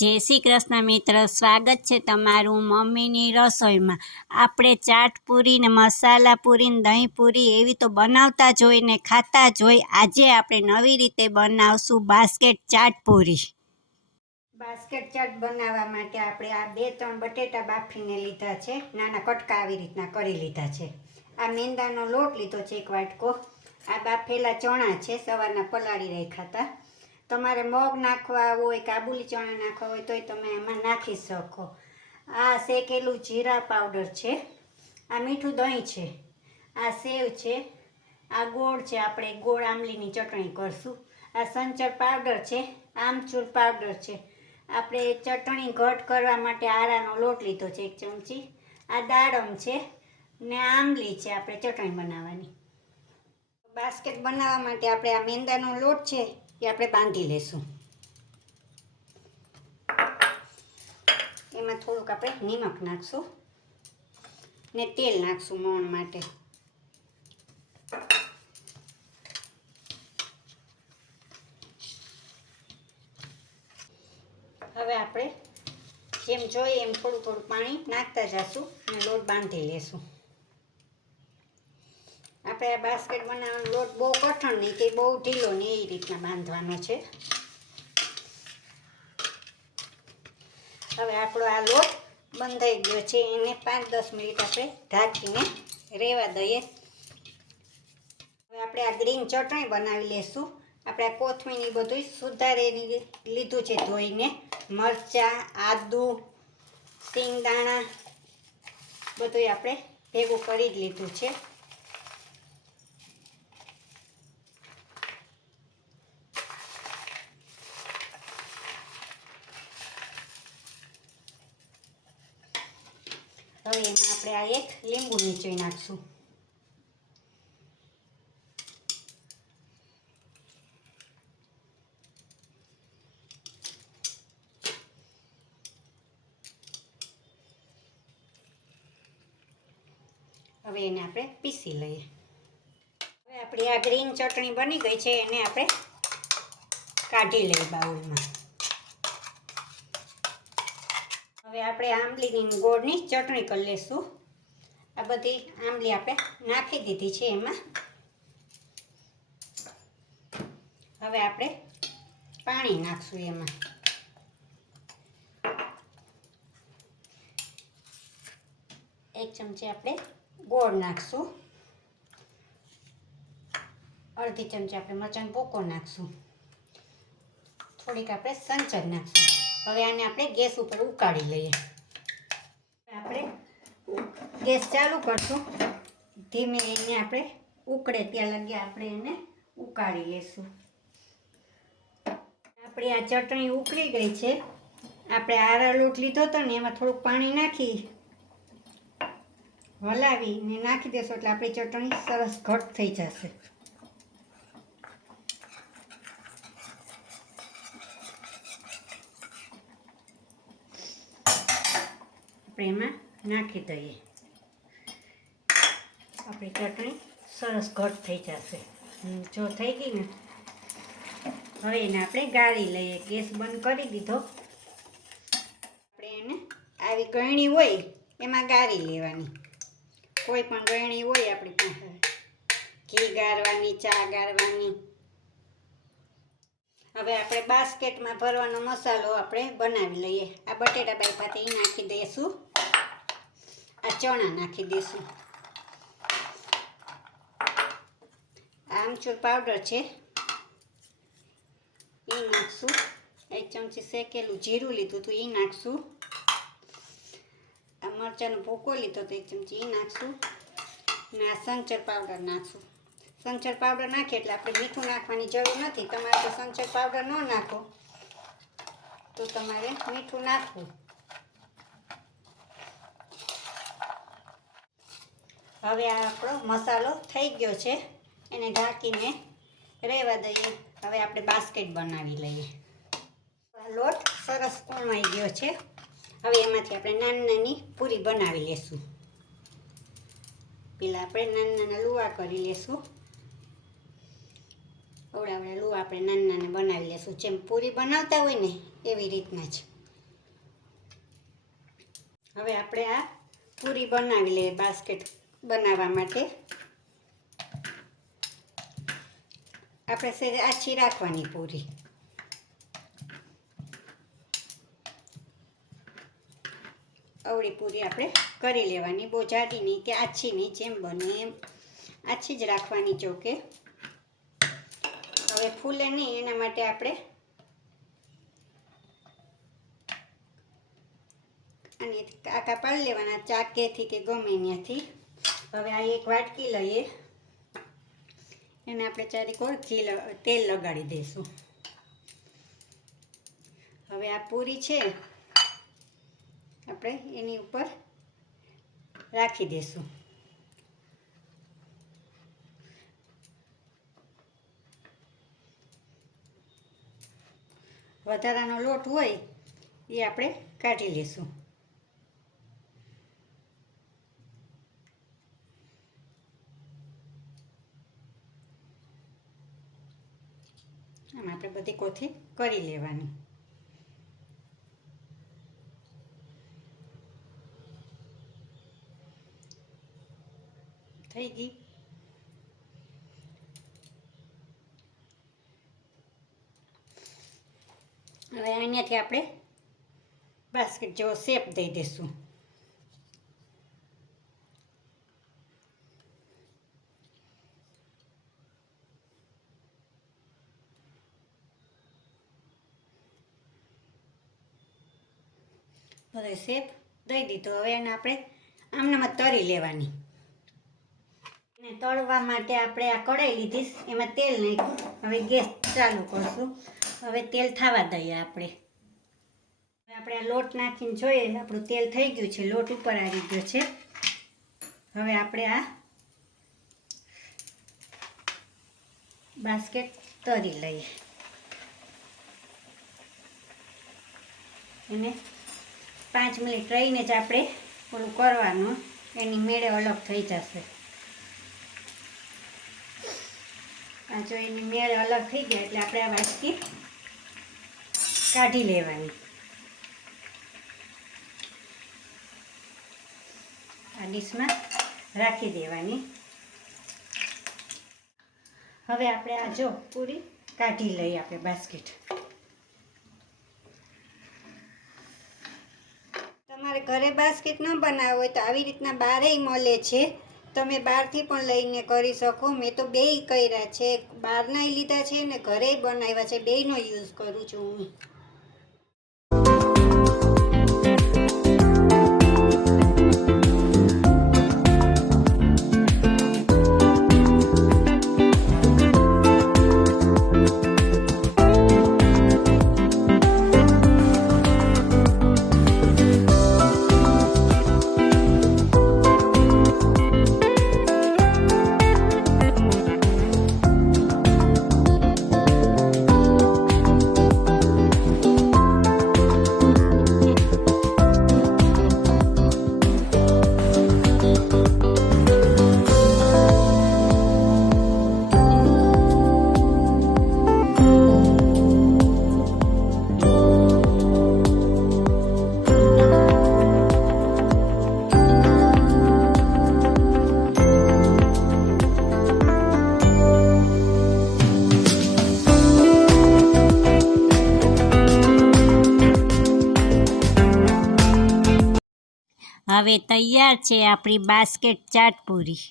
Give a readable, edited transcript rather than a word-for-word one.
જય શ્રી કૃષ્ણ મિત્ર, સ્વાગત છે તમારું મમ્મીની રસોઈમાં। આપણે ચાટ પૂરી ને મસાલા પૂરી ને દહીં પૂરી એવી તો બનાવતા જ હોય ને ખાતા જ હોય। આજે આપણે નવી રીતે બનાવશું બાસ્કેટ ચાટ પૂરી। બાસ્કેટ ચાટ બનાવવા માટે આપણે આ 2-3 બટેટા બાફીને લીધા છે, નાના કટકા આવી રીતના કરી લીધા છે। આ મેંદાનો લોટ લીધો છે 1 વાટકો। આ બાફેલા ચણા છે, સવારના પલાળી રાખ્યા હતા। તમારે મગ નાખવા હોય, કાબુલી ચણા નાખવા હોય તોય તમે એમાં નાખી શકો। આ શેકેલું જીરા પાવડર છે, આ મીઠું દહીં છે, આ સેવ છે, આ ગોળ છે, આપણે ગોળ આમલીની ચટણી કરશું। આ સંચર પાવડર છે, આમચૂર પાવડર છે, આપણે ચટણી ઘટ કરવા માટે આરાનો લોટ લીધો છે 1 ચમચી। આ દાડમ છે ને આમલી છે આપણે ચટણી બનાવવાની। બાસ્કેટ બનાવવા માટે આપણે આ મેંદાનો લોટ છે એ આપણે બાંધી લેશું। એમાં થોડુંક આપણે નિમક નાખશું ને તેલ નાખશું મોણ માટે। હવે આપણે જેમ જોઈએ એમ થોડું થોડું પાણી નાખતા જઈશું અને લોટ બાંધી લેશું। આપણે આ બાસ્કેટ બનાવવાનો લોટ બહુ કઠણ નહીં કે બહુ ઢીલો નહીં, એ રીતના બાંધવાનો છે। હવે આપણો આ લોટ બંધાઈ ગયો છે, એને 5-10 મિનિટ આપણે ઢાંકીને રહેવા દઈએ। હવે આપણે આ ગ્રીન ચટણી બનાવી લેશું। આપણે આ કોથમીર બધું સુધારેલી લીધું છે ધોઈને, મરચાં, આદુ, સિંગદાણા બધું આપણે ભેગું કરી જ લીધું છે। હવે એમાં આપણે આ 1 લીંબુ નીચોઈ નાખશું। હવે એને આપણે પીસી લઈએ। હવે આપણી આ ગ્રીન ચટણી બની ગઈ છે, એને આપણે કાઢી લઈએ બાઉલમાં। હવે આપણે આંબલીની ગોળની ચટણી કરી લઈશું। આ બધી આંબલી આપણે નાખી દીધી છે એમાં। હવે આપણે પાણી નાખશું એમાં। 1 ચમચી આપણે ગોળ નાખશું, અડધી ચમચી આપણે મરચાંનો ભૂકો નાખશું, થોડીક આપણે સંચર નાખશું। હવે આને આપણે ગેસ ઉપર ઉકાળી લઈએ। આપણે ગેસ ચાલુ કરશું, ધીમે એને આપણે ઉકળે ત્યાં લગી આપણે એને ઉકાળી લેશું। આપણી આ ચટણી ઉકળી ગઈ છે। આપણે આરા લોટ લીધો હતો ને એમાં થોડુંક પાણી નાખી હલાવીને નાખી દેશો એટલે આપણી ચટણી સરસ ઘટ થઈ જશે। આપણે એમાં નાખી દઈએ, આપણી ચટણી સરસ ઘટ થઈ જશે। જો થઈ ગઈ ને, હવે એને આપણે ગાળી લઈએ। ગેસ બંધ કરી દીધો। આપણે એને આવી ગળણી હોય એમાં ગાળી લેવાની, કોઈ પણ ગળણી હોય આપણી પાસે, ઘી ગાળવાની, ચા ગાળવાની। હવે આપણે બાસ્કેટમાં ભરવાનો મસાલો આપણે બનાવી લઈએ। આ બટેટા બાફ્યા એ નાખી દઈશું, આ ચણા નાખી દઈશું, આમચૂર પાવડર છે એ નાખશું, 1 ચમચી શેકેલું જીરું લીધું હતું એ નાખશું, આ મરચાંનો ભૂકો લીધો તો 1 ચમચી એ નાખશું, ને આ સંચર પાવડર નાખશું। સંચર પાવડર નાખીએ એટલે આપણે મીઠું નાખવાની જરૂર નથી। તમારે તો સંચર પાવડર ન નાખો તો તમારે મીઠું નાખવું। હવે આ આપણો મસાલો થઈ ગયો છે, એને ઢાંકીને રહેવા દઈએ। હવે આપણે બાસ્કેટ બનાવી લઈએ। લોટ સરસ કૂણવાઈ ગયો છે। હવે એમાંથી આપણે નાની નાની પૂરી બનાવી લેશું। પહેલાં આપણે નાના નાના લુવા કરી લેશું। આવડા લુવા આપણે નાના નાના બનાવી લેશું, જેમ પૂરી બનાવતા હોય ને એવી રીતના જ। હવે આપણે આ પૂરી બનાવી લઈએ. બાસ્કેટ બનાવવા માટે આપણે સેજ આછી રાખવાની પૂરી. અવળી પૂરી આપણે કરી લેવાની, બહુ જાડી નહીં કે આછી નહીં, જેમ બને એમ આછી જ રાખવાની ચોકે. હવે ફૂલે નહીં એના માટે આપણે અને કાકા પાડી લેવાના ચાકેથી કે ગમે ત્યાંથી. હવે આ એક વાટકી લઈએ, એને આપણે ચારેકોર તેલ લગાડી દઈશું. હવે આ પૂરી છે આપણે એની ઉપર રાખી દઈશું. વધારાનો લોટ હોય એ આપણે કાઢી લઈશું. આમ આપણે બધી કોથી કરી લેવાની. થઈ ગઈ. હવે અહીંયાથી આપણે બાસ્કેટ જેવો શેપ દઈ દઈશું. બધો શેપ દઈ દીધો. હવે એને આપણે આમનામાં તળી લેવાની. અને તળવા માટે આપણે આ કઢાઈ લીધી, એમાં તેલ નાખ્યું. હવે ગેસ ચાલુ કરશું. હવે તેલ થવા દઈએ આપણે. આપણે આ લોટ નાખીને જોઈએ, આપણું તેલ થઈ ગયું છે, લોટ ઉપર આવી ગયો છે. હવે આપણે આ બાસ્કેટ તળી લઈએ. એને 5 મિનિટ રહીને જ આપણે ઓલું કરવાનું, એની મેળે અલગ થઈ જશે. આ જો એની મેળે અલગ થઈ ગયા એટલે આપણે આ વાટકી કાઢી લેવાની. આ ડીશમાં રાખી દેવાની. હવે આપણે આ જો પૂરી કાઢી લઈએ આપણે બાસ્કેટ. તમારે ઘરે બાસ્કેટ ન બનાવવું હોય તો આવી રીતના બહારેય મળે છે, તમે બહારથી પણ લઈને કરી શકો. મેં તો બેય કર્યા છે, બહારનાય લીધા છે ને ઘરે બનાવ્યા છે, બેયનો યુઝ કરું છું હું. હવે તૈયાર છે આપણી બાસ્કેટ ચાટ પૂરી.